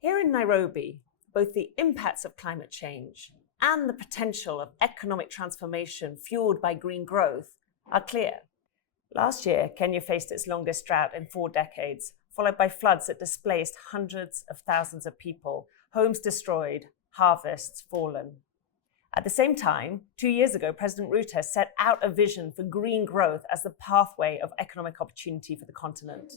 Here in Nairobi, both the impacts of climate change and the potential of economic transformation fueled by green growth are clear. Last year, Kenya faced its longest drought in 4 decades, followed by floods that displaced hundreds of thousands of people, homes destroyed, harvests fallen. At the same time, 2 years ago, President Ruto set out a vision for green growth as the pathway of economic opportunity for the continent.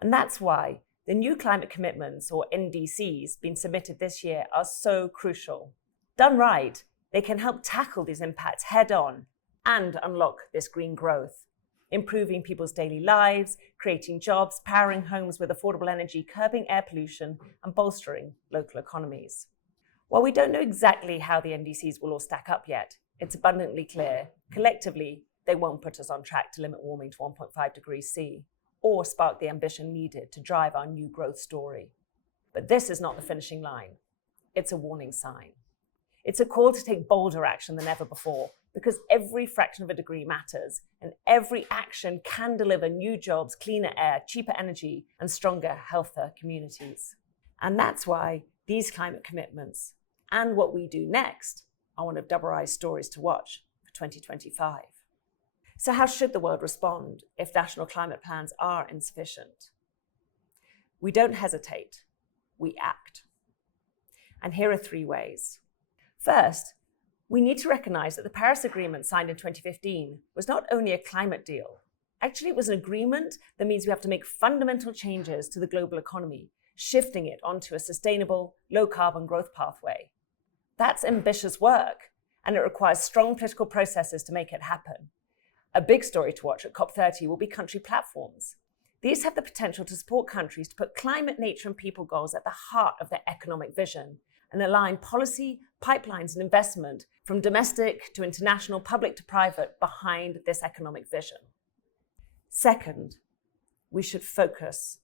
And that's why the new climate commitments, or NDCs, being submitted this year are so crucial. Done right, they can help tackle these impacts head on and unlock this green growth, improving people's daily lives, creating jobs, powering homes with affordable energy, curbing air pollution, and bolstering local economies. While we don't know exactly how the NDCs will all stack up yet, it's abundantly clear, collectively, they won't put us on track to limit warming to 1.5 degrees C, or spark the ambition needed to drive our new growth story. But this is not the finishing line. It's a warning sign. It's a call to take bolder action than ever before, because every fraction of a degree matters, and every action can deliver new jobs, cleaner air, cheaper energy, and stronger, healthier communities. And that's why these climate commitments and what we do next are one of WRI's stories to watch for 2025. So how should the world respond if national climate plans are insufficient? We don't hesitate, we act. And here are 3 ways. First, we need to recognize that the Paris Agreement signed in 2015 was not only a climate deal. Actually, it was an agreement that means we have to make fundamental changes to the global economy, shifting it onto a sustainable, low-carbon growth pathway. That's ambitious work, and it requires strong political processes to make it happen. A big story to watch at COP30 will be country platforms. These have the potential to support countries to put climate, nature, and people goals at the heart of their economic vision and align policy, pipelines, and investment from domestic to international, public to private behind this economic vision. Second, we should focus.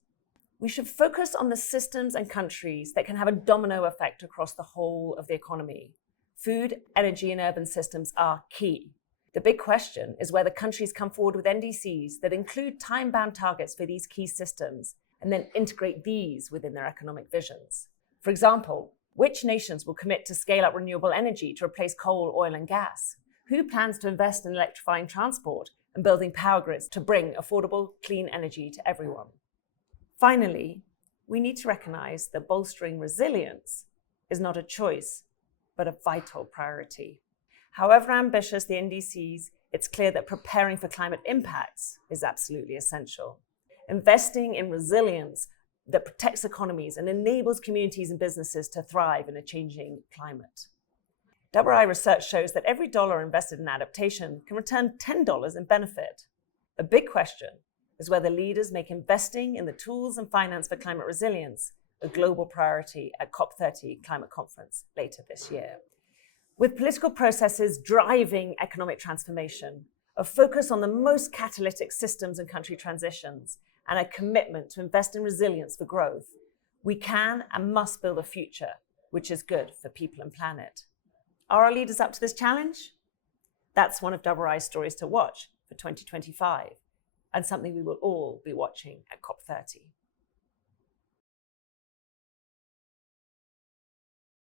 We should focus on the systems and countries that can have a domino effect across the whole of the economy. Food, energy, and urban systems are key. The big question is whether countries come forward with NDCs that include time-bound targets for these key systems and then integrate these within their economic visions. For example, which nations will commit to scale up renewable energy to replace coal, oil, and gas? Who plans to invest in electrifying transport and building power grids to bring affordable, clean energy to everyone? Finally, we need to recognize that bolstering resilience is not a choice, but a vital priority. However ambitious the NDCs, it's clear that preparing for climate impacts is absolutely essential. Investing in resilience that protects economies and enables communities and businesses to thrive in a changing climate. WRI research shows that every dollar invested in adaptation can return $10 in benefit. A big question is whether leaders make investing in the tools and finance for climate resilience a global priority at COP30 climate conference later this year. With political processes driving economic transformation, a focus on the most catalytic systems and country transitions, and a commitment to invest in resilience for growth, we can and must build a future which is good for people and planet. Are our leaders up to this challenge? That's one of WRI's stories to watch for 2025, and something we will all be watching at COP30.